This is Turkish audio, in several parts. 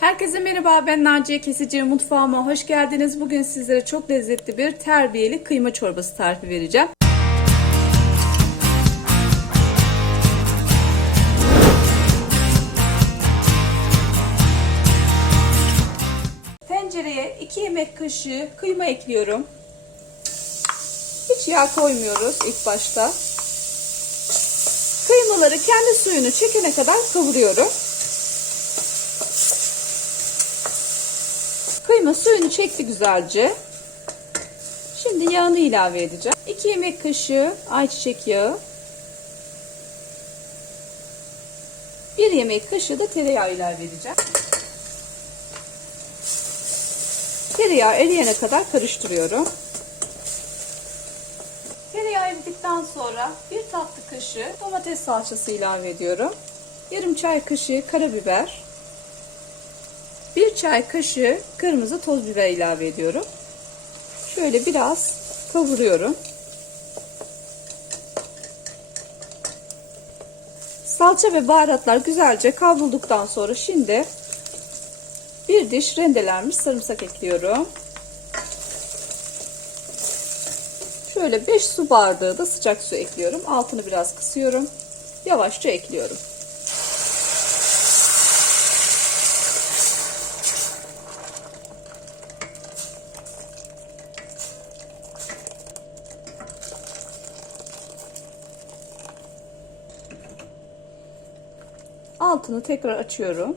Herkese merhaba ben Naciye Kesici mutfağıma hoş geldiniz. Bugün sizlere çok lezzetli bir terbiyeli kıyma çorbası tarifi vereceğim. Tencereye 2 yemek kaşığı kıyma ekliyorum. Hiç yağ koymuyoruz ilk başta. Kıymaları kendi suyunu çekene kadar kavuruyorum. Kıyma suyunu çekti güzelce. Şimdi yağını ilave edeceğim. 2 yemek kaşığı ayçiçek yağı. 1 yemek kaşığı da tereyağı ilave edeceğim. Tereyağı eriyene kadar karıştırıyorum. Tereyağı eridikten sonra bir tatlı kaşığı domates salçası ilave ediyorum. Yarım çay kaşığı karabiber. Bir çay kaşığı kırmızı toz biber ilave ediyorum. Şöyle biraz kavuruyorum. Salça ve baharatlar güzelce kavrulduktan sonra şimdi bir diş rendelenmiş sarımsak ekliyorum. Şöyle 5 su bardağı da sıcak su ekliyorum. Altını biraz kısıyorum. Yavaşça ekliyorum. Altını tekrar açıyorum.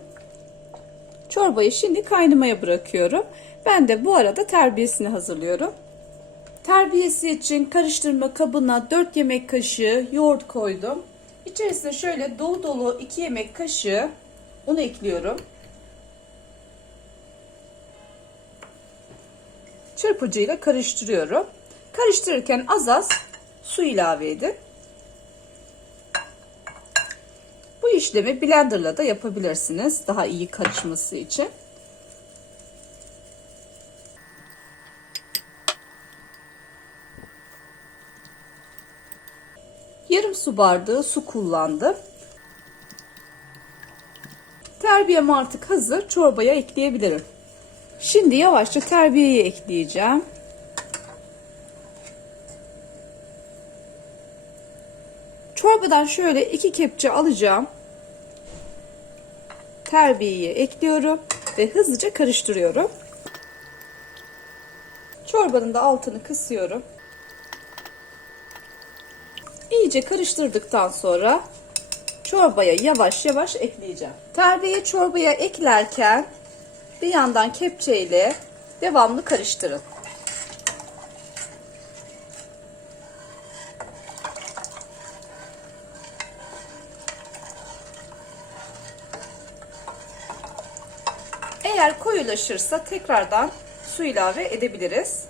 Çorbayı şimdi kaynamaya bırakıyorum. Ben de bu arada terbiyesini hazırlıyorum. Terbiyesi için karıştırma kabına 4 yemek kaşığı yoğurt koydum. İçerisine şöyle dolu dolu 2 yemek kaşığı un ekliyorum. Çırpıcıyla karıştırıyorum. Karıştırırken az az su ilave edin. Bu işlemi blenderla da yapabilirsiniz. Daha iyi karışması için. Yarım su bardağı su kullandım. Terbiyem artık hazır. Çorbaya ekleyebilirim. Şimdi yavaşça terbiyeyi ekleyeceğim. Çorbadan şöyle iki kepçe alacağım. Terbiyeyi ekliyorum ve hızlıca karıştırıyorum. Çorbanın da altını kısıyorum. İyice karıştırdıktan sonra çorbaya yavaş yavaş ekleyeceğim. Terbiye çorbaya eklerken bir yandan kepçeyle devamlı karıştırın. Eğer koyulaşırsa tekrardan su ilave edebiliriz.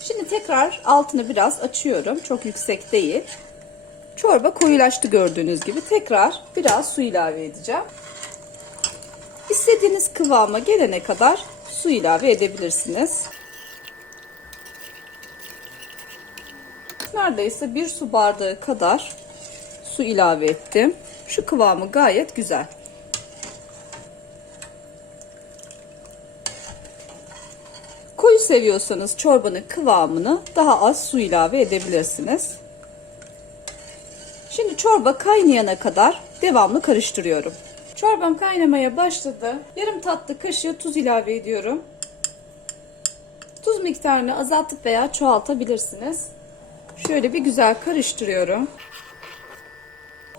Şimdi tekrar altını biraz açıyorum. Çok yüksek değil. Çorba koyulaştı gördüğünüz gibi. Tekrar biraz su ilave edeceğim. İstediğiniz kıvama gelene kadar su ilave edebilirsiniz. Neredeyse bir su bardağı kadar su ilave ettim. Şu kıvamı gayet güzel. Koyu seviyorsanız çorbanın kıvamını daha az su ilave edebilirsiniz. Şimdi çorba kaynayana kadar devamlı karıştırıyorum. Çorbam kaynamaya başladı. Yarım tatlı kaşığı tuz ilave ediyorum. Tuz miktarını azaltıp veya çoğaltabilirsiniz. Şöyle bir güzel karıştırıyorum.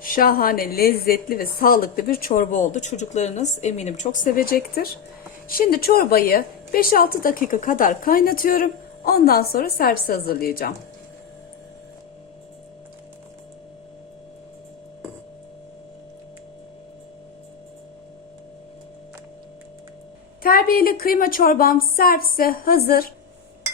Şahane, lezzetli ve sağlıklı bir çorba oldu. Çocuklarınız eminim çok sevecektir. Şimdi çorbayı 5-6 dakika kadar kaynatıyorum. Ondan sonra servise hazırlayacağım. Terbiyeli kıyma çorbam servise hazır.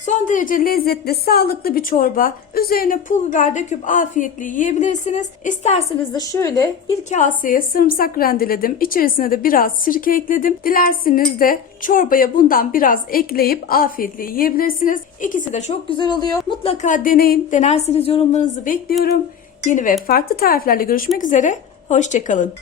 Son derece lezzetli, sağlıklı bir çorba. Üzerine pul biber döküp afiyetle yiyebilirsiniz. İsterseniz de şöyle bir kaseye sarımsak rendeledim. İçerisine de biraz sirke ekledim. Dilerseniz de çorbaya bundan biraz ekleyip afiyetle yiyebilirsiniz. İkisi de çok güzel oluyor. Mutlaka deneyin. Denerseniz yorumlarınızı bekliyorum. Yeni ve farklı tariflerle görüşmek üzere. Hoşçakalın.